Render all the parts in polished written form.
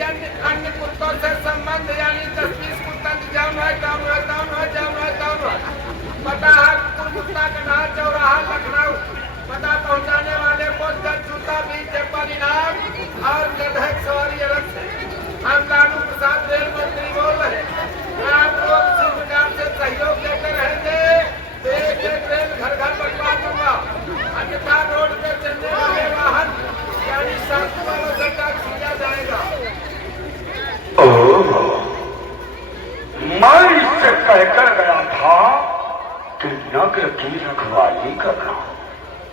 अन्य कुत्तों से संबंध यानी 10-20 कुत्ता जाम है पता है कुत्ता कन्हा चौराहा लखनऊ पता पहुंचाने वाले को 10 जूता 20 चप्पल इनाम और गधे की सवारी अलग से। हम लालू प्रसाद रेल मंत्री बोल रहे हैं आप लोग किसी प्रकार से सहयोग लेकर रहेंगे तो एक रेल घर घर बनवा दूंगा अन्यथा रोड पे चलने वाले वाहन यानी सड़क वालों से टैक्स लिया जाएगा। मैं इससे कहकर गया था कि नगर की रखवाली करना,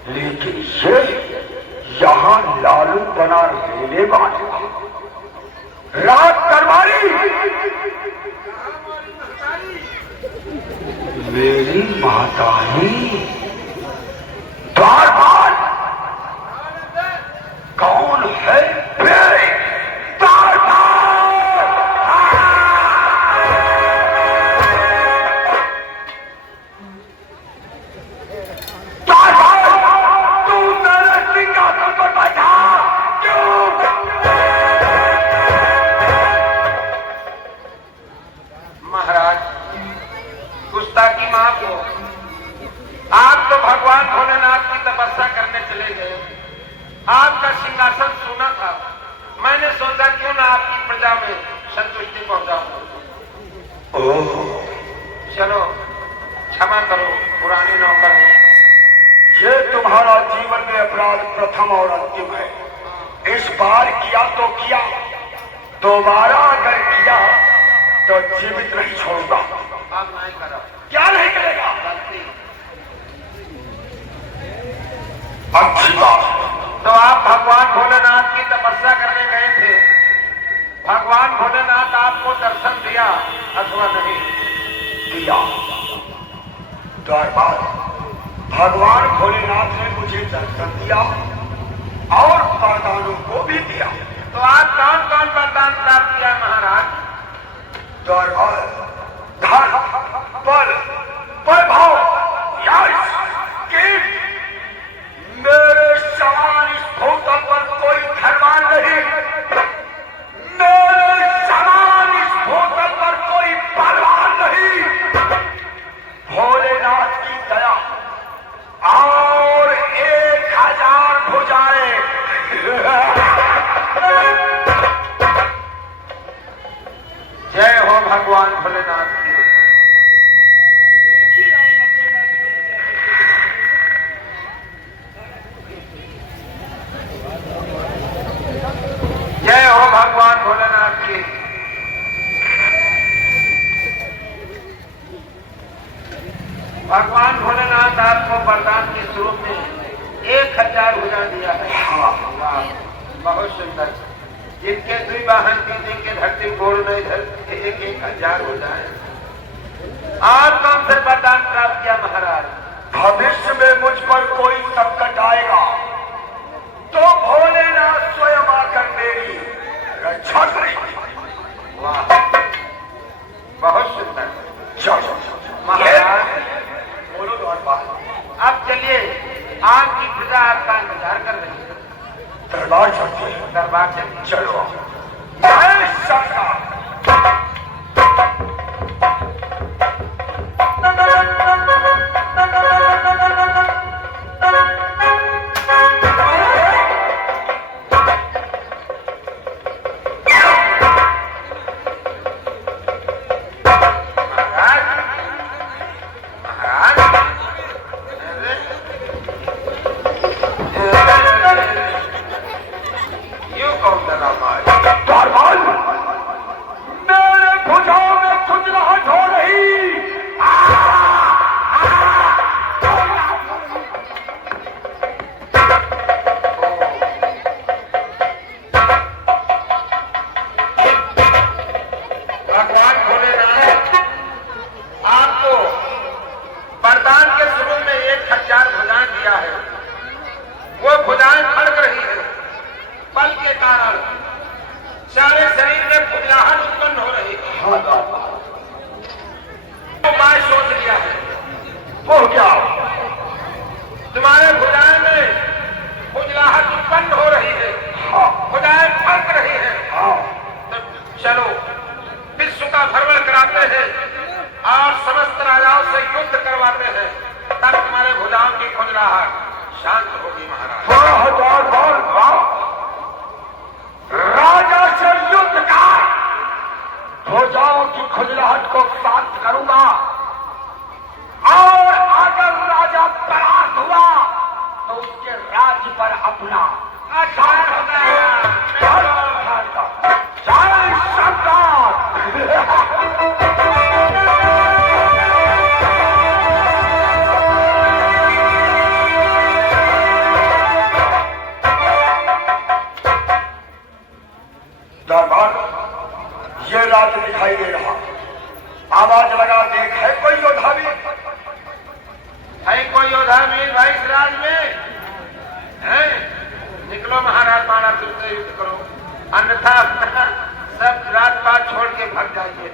लेकिन ये यहाँ लालू बना रेले बांधेगा। रात करवाली मेरी माता ही द्वार बार कौन है मेरे द्वार आप तो भगवान भोलेनाथ की तपस्या करने चले गए। आपका सिंहासन सोना था। मैंने सोचा क्यों ना आपकी प्रजा में संतुष्टि पहुंचाऊं। चलो क्षमा करो पुरानी नौकर हूं। ये तुम्हारा जीवन में अपराध प्रथम और अंतिम है। इस बार किया तो किया, दोबारा अगर किया तो जीवित नहीं छोड़ूंगा। आप नहीं करो। क्या नहीं करेगा? गलती अच्छी बात। तो आप भगवान भोलेनाथ की तपस्या करने गए थे। भगवान भोलेनाथ आपको दर्शन दिया अथवा नहीं दिया? दरबार भगवान भोलेनाथ ने मुझे दर्शन दिया और वरदानों को भी दिया। तो आप कौन कौन वरदान प्राप्त किया महाराज? दरबार धन बल वैभव यश कीर्ति मेरे समान इस भूतल पर कोई धनवान नहीं, मेरे समान इस भूतल पर कोई बलवान नहीं। भोलेनाथ की दया और 1000 भुजाएं। जय हो भगवान भोलेनाथ की। जय हो भगवान भोलेनाथ की। भगवान भोलेनाथ आपको वरदान के स्वरूप में 1000 भुजा दिया है। बहुत सुंदर। जिनके दुई वाहन जिनके धरती गोड़ नहीं धरती 1000 हो जाए। और कौन से वरदान प्राप्त किया महाराज? भविष्य में मुझ पर कोई संकट आएगा तो भोलेनाथ स्वयं आकर मेरी रक्षा करेंगे। वाह बहुत सुंदर। चलो महाराज बोलो दरबार। अब चलिए आपकी प्रजा आपका इंतजार कर रही है। दरबार चलते हैं। दरबार चलिए। चलो जय सरकार। उपाय सोच लिया है। हो क्या? तुम्हारे भुजाएं में खुजलाहट उत्पन्न हो रही है। हाँ भुजाएं फंस रही है। हाँ ये राज्य दिखाई दे रहा। आवाज लगा, देख है कोई योद्धा भी? है कोई योद्धा मीर भाई इस राज में है? निकलो महाराज, मारा तुमसे युद्ध करो, अन्यथा सब राजपाट छोड़ के भाग जाइए।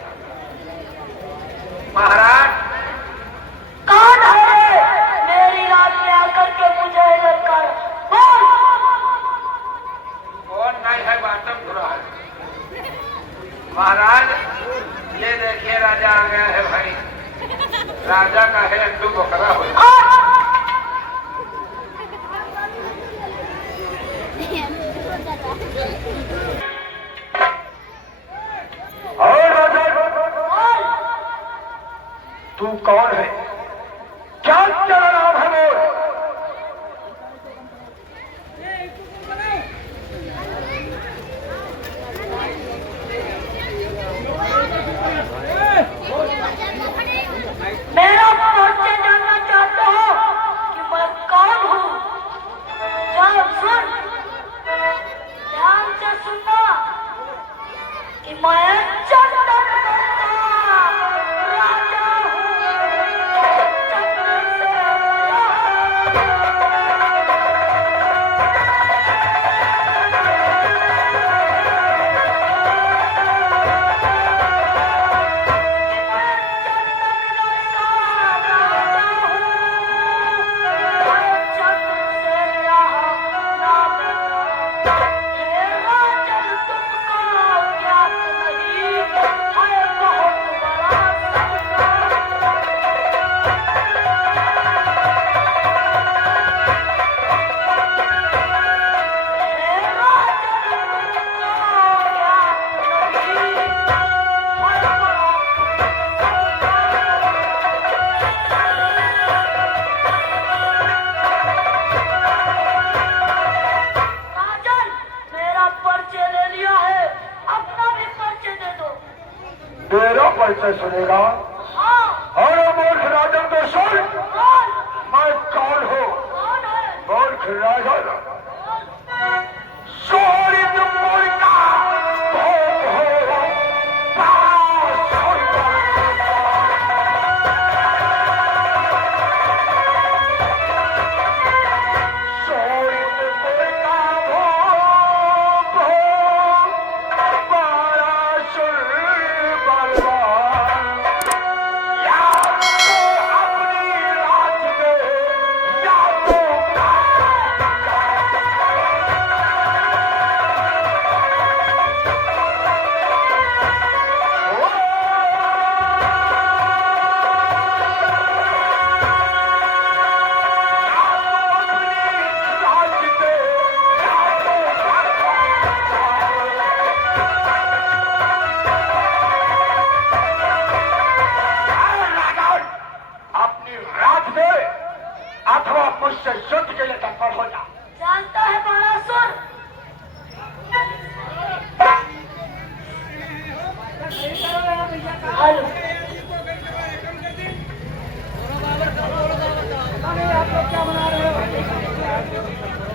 महाराज कौन है मेरी रात में आकर के मुझे ललकार? बोल। कौन नहीं है, बातम बुरा है। महाराज ये देखिए राजा आ गया है भाई, राजा का है अंडू बकरा हो। और राजा तू कौन है? क्या तेरा नाम है? बोल। मेरा परिचय जानना चाहते हो कि मैं कौन हूँ? जाओ सुन, ध्यान से सुनना कि मैं चंदन राजा हूँ। चंदन से तेरा परिचय सुनेगा। और मूर्ख राजन तो सुन, मैं कौन हूँ? मूर्ख राजन शोरित मूर्खा भोग हो, शोरित मूर्खा भोग हो, पाराशुर बलवान। या तो अपनी राज में, या तो अपनी राज में अथवा मुझसे युद्ध के लिए तत्पर हो जा। जानता है बाणासुर, हेलो,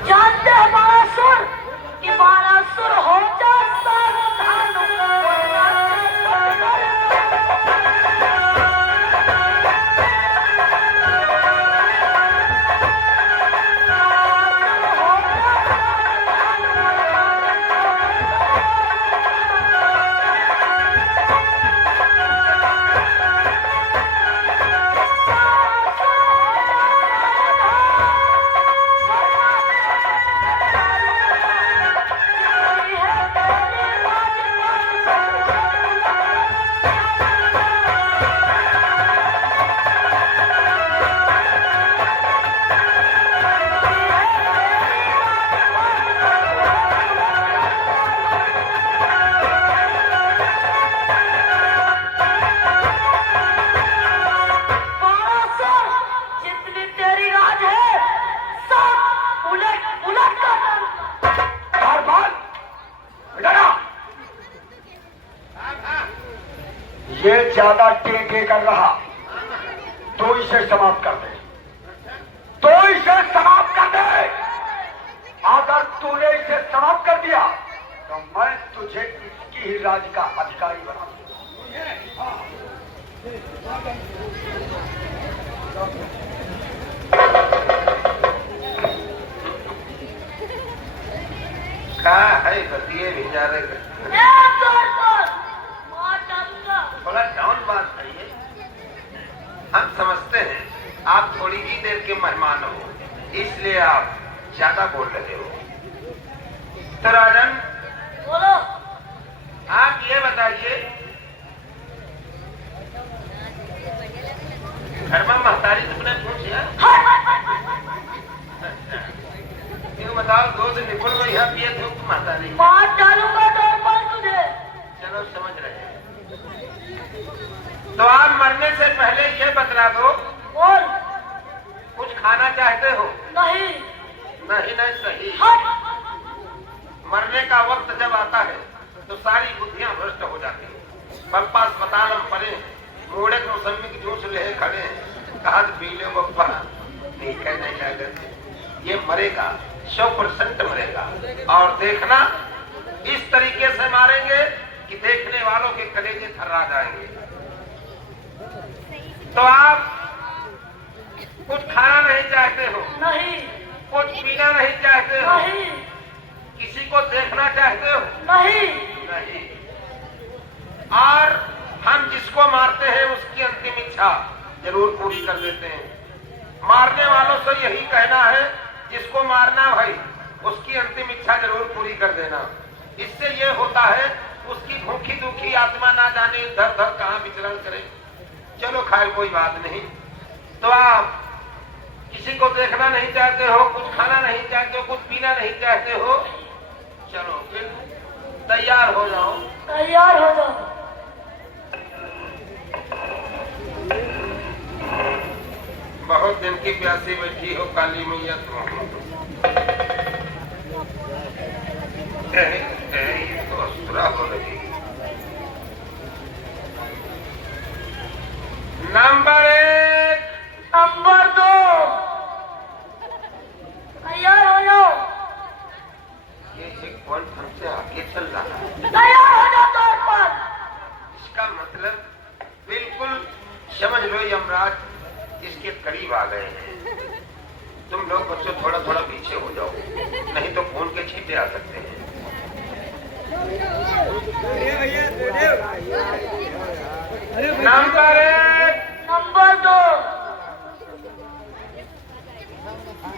जानते हैं बाणासुर कि बाणासुर हो जा सावधान। जितनी तेरी राज है सब उलट उलट कर ये ज्यादा टेके कर रहा तो इसे समाप्त कर दे, तो इसे समाप्त कर दे। अगर तूने इसे समाप्त कर दिया तो मैं तुझे इसकी ही राज्य का अधिकारी बना दूंगा। क्या है बतिए बेचारे थोड़ा डाउन बात करिए। हम समझते हैं आप थोड़ी ही देर के मेहमान हो, इसलिए आप ज्यादा बोल रहे हो। तो राजन बोलो। आप ये बताइए, घर में महतारी तुमने पूछा? क्यों बताओ, 2 दिन निपुण में यहाँ पिए थे महतारी? मार डालूंगा डर पर तुझे। चलो समझ रहे हैं। तो आप मरने से पहले ये बतला दो, बोल। कुछ खाना चाहते हो? नहीं। नहीं नहीं सही। हट। मरने का वक्त जब आता है तो सारी बुद्धियां भ्रष्ट हो जाती हैं। पप्पा अस्पताल में पड़े, मूड़े को मौसमी की जूस ले खड़े हैं, कहा पी लो पप्पा, ठीक है नहीं जाएगा। ये मरेगा, 100% मरेगा। और देखना इस तरीके से मारेंगे कि देखने वालों के कलेजे थर्रा जाएंगे। तो आप कुछ खाना नहीं चाहते हो? नहीं। कुछ पीना नहीं चाहते हो? नहीं। किसी को देखना चाहते हो? नहीं। नहीं। और हम जिसको मारते हैं उसकी अंतिम इच्छा जरूर पूरी कर देते हैं। मारने वालों से यही कहना है, जिसको मारना भाई उसकी अंतिम इच्छा जरूर पूरी कर देना। इससे ये होता है उसकी भूखी दुखी आत्मा ना जाने इधर उधर कहाँ विचरण करे। चलो खैर कोई बात नहीं। तो आप किसी को देखना नहीं चाहते हो, कुछ खाना नहीं चाहते हो, कुछ पीना नहीं चाहते हो, चलो फिर तैयार हो जाओ। तैयार हो जाओ। बहुत दिन की प्यासी बैठी हो काली मैया तुम। तो असुरा हो रही। नंबर 1, नंबर 2, तैयार हो जाओ। ये एक पॉइंट हमसे आगे चल रहा है। तैयार हो जाओ तौर पर। इसका मतलब बिल्कुल समझ लो यमराज इसके करीब आ गए हैं। तुम लोग बच्चों थोड़ा थोड़ा पीछे हो जाओ, नहीं तो खून के छींटे आ सकते हैं। नंबर 1, नंबर 2,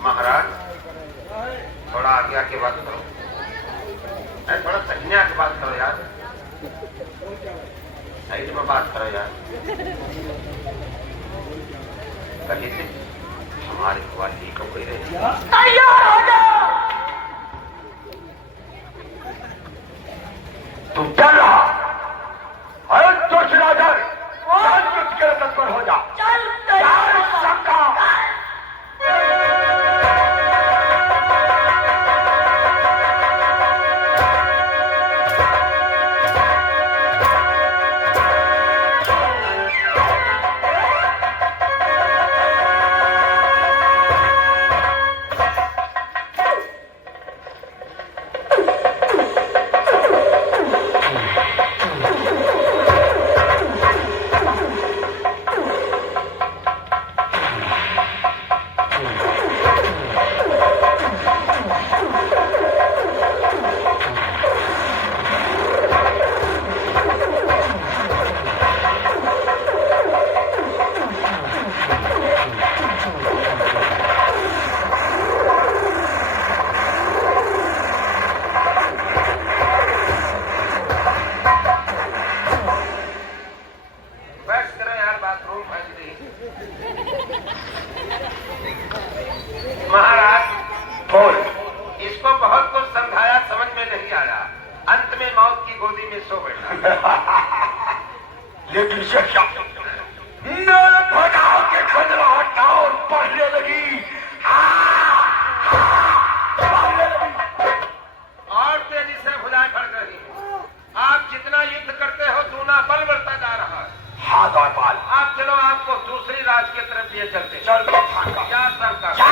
महाराज थोड़ा आगे आके बात करो, थोड़ा सजने आके बात करो यार, साइड में बात करो यार। कहीं से हमारे वाली को कोई रहे। तैयार हो जाओ। तुम चल रहा अरे तुझ राजर के तत्पर हो जा। चल तैयार हो जाओ। सबका महाराज बोल। इसको बहुत कुछ समझाया, समझ में नहीं आया, अंत में मौत की गोदी में सो बैठा। लेकिन से क्या मेरे भगाव के खजरा हटाओ पढ़ने लगी। और तेजी से भुजाएं फड़क रही हैं। आप जितना युद्ध करते हो दूना बल बढ़ता जा रहा है। हाथ और बाल आप चलो, आपको दूसरी राज की तरफ लिए चलते। चल भागा। क्या सरकार जा,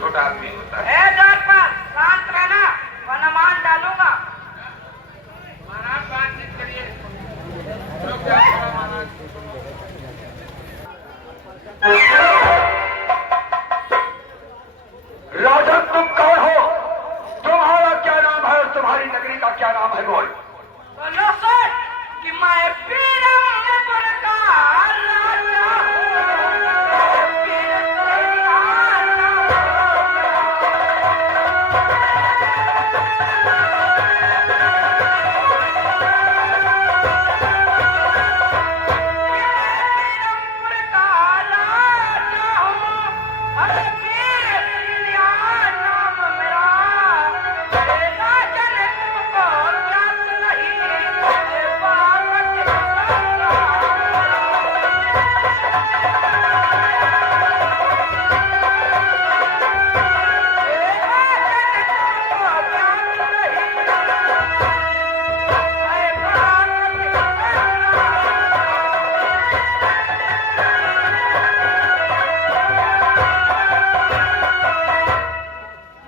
छोटा आदमी होता है। ए द्वारपाल, शांत रहना वरना मान डालूंगा। महाराज बातचीत करिए। रुक जाओ थोड़ा महाराज। राजन तुम कौन हो? तुम्हारा क्या नाम है और तुम्हारी नगरी का क्या नाम है? बोल। बोलो सर कि मैं पीरमपुर का राजा हूँ। पीरमपुर का राजा हूँ। अरे वीर सिंधिया नाम मेरा। अरे राजन तुमको ज्ञात नहीं, ये बात किसका?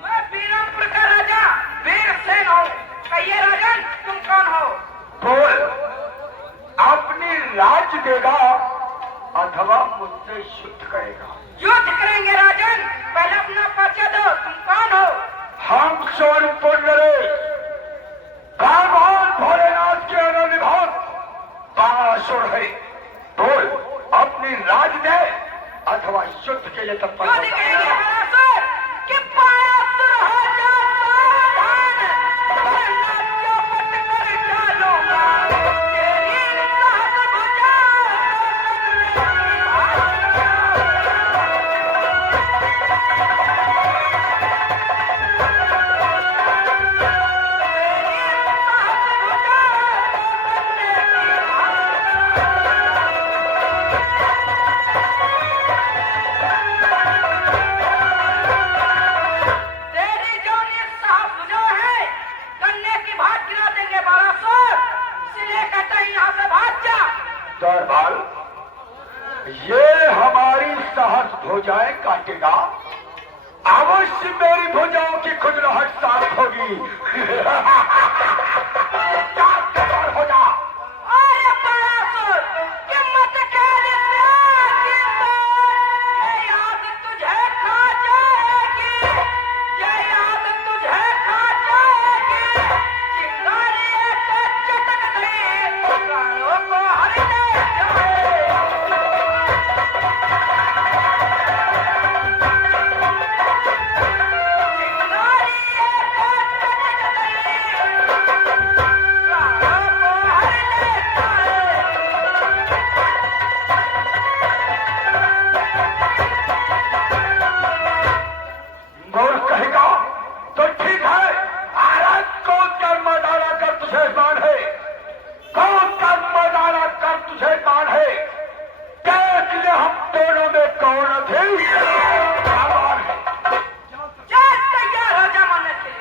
मैं बीरमपुर का राजा वीरसेन हूँ। कहिए राजन तुम कौन हो? बोल। अपनी राज देगा अथवा मुझसे युद्ध करेगा? युद्ध करेंगे राजन। पहले अपना परिचय दो, तुम कौन हो? हम सोनपुर नरेश भगवान भोलेनाथ के अनन्य भक्त बाणासुर है। बोल, अपनी राज दे अथवा युद्ध के लिए तत्पर युद्ध हो जा। करेंगे बाणासुर कि बाणासुर हो जा सावधान, वरना चौपट कर डालूंगा तेरी सात भुजा। तेरी जो निस्साफ जो है कन्या की भाग गिरा देंगे बाणासुर। इसलिए कहता है यहाँ से भाग जा। दरबार, ये हमारी साहस भुजाएं काटेगा। अवश्य मेरी भुजाओं की खुजलाहट साफ होगी। हो जा। अरे बाणासुर, हिम्मत कैसे की ये याद तुझे खा जाएगी, ये याद तुझे खा जाएगी। चिंगारी एक चटक गई, प्राणों को हर ले जाए। चिंगारी एक चटक गई, प्राणों को हर ले जाए। बोल कहेगा तो ठीक है। आरत कौन कर्म डाला कर तुझे मान है? कौन कर्म डाला कर तुझे मान है? देख ले हम दोनों में कौन थे? भगवान है। चल तैयार हो जा मरने के लिए।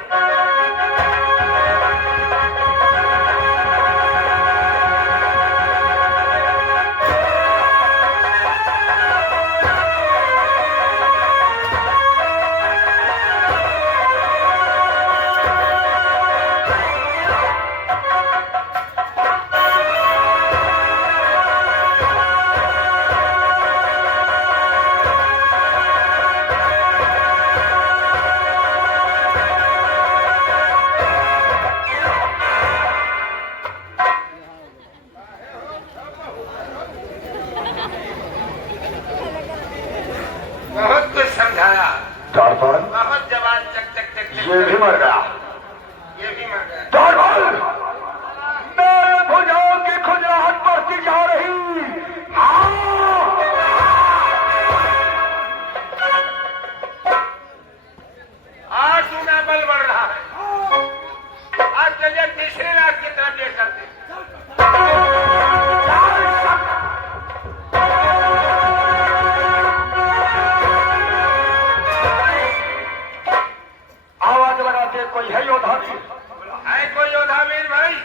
बहुत कुछ समझाया। दरबार, बहुत जवान चक चक चक चक। ये भी मर गया। ये भी मर गया। दरबार, मेरे भुजाओं की खुजलाहट बढ़ती जा रही। आज उनका बल बढ़ रहा है। आज चलिए तीसरी रात की तरफ ले चलते। आवाज लगाते कोई है योद्धा भी? है कोई योद्धा वीर भाई?